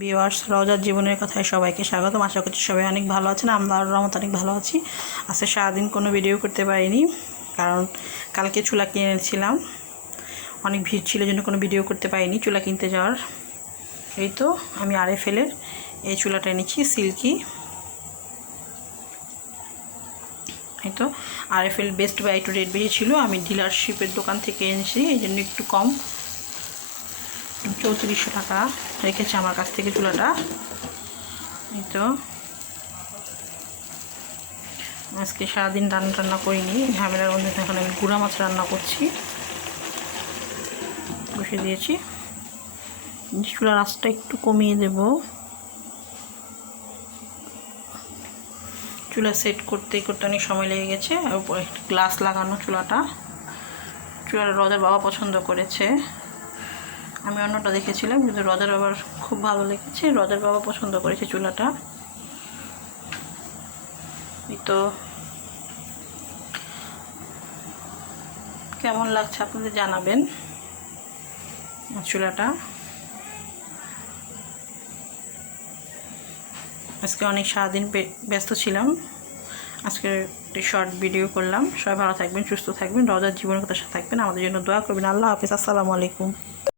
Viewers, রওজার জীবনের কথায় সবাইকে স্বাগতম। আশা করছি সবাই অনেক ভালো আছেন। আমরা রহমত অনেক ভালো আছি। আজকে সারাদিন কোনো ভিডিও করতে পারিনি, কারণ কালকে চুলা কিনেছিলাম, অনেক ভিড় ছিল জন্য কোনো ভিডিও করতে পারিনি চুলা কিনতে যাওয়ার। এই তো আমি আরএফএলের এই চুলাটা এনেছি, সিল্কি। এই তো আরএফএল বেস্ট বাই একটু রেট বেশি ছিল, আমি ডিলারশিপের দোকান থেকে এনেছি, এই জন্য একটু কম 3400 টাকা রেখেছে আমার কাছ থেকে চুলাটা। এই তো আজকে সারাদিন রান্না করিনি, ঝামেলার মধ্যে এখন আমি গুঁড়া মাছ রান্না করছি, বসে দিয়েছি। চুলার আঁচটা একটু কমিয়ে দেব। চুলা সেট করতে করতে অনেক সময় লেগে গেছে, আর উপরে গ্লাস লাগানো চুলাটা। চুলাটা রজার বাবা পছন্দ করেছে, আমি অন্যটা দেখেছিলাম কিন্তু রজার বাবার খুব ভালো লেগেছে, রজার বাবা পছন্দ করেছে চুলাটা। এই তো কেমন লাগছে আপনাদের জানাবেন চুলাটা। আজকে অনেক সারাদিন ব্যস্ত ছিলাম, আজকে একটি শর্ট ভিডিও করলাম। সবাই ভালো থাকবেন, সুস্থ থাকবেন, রওজার জীবনের কথা থাকবেন, আমাদের জন্য দোয়া করবেন। আল্লাহ হাফেজ, আসসালামু আলাইকুম।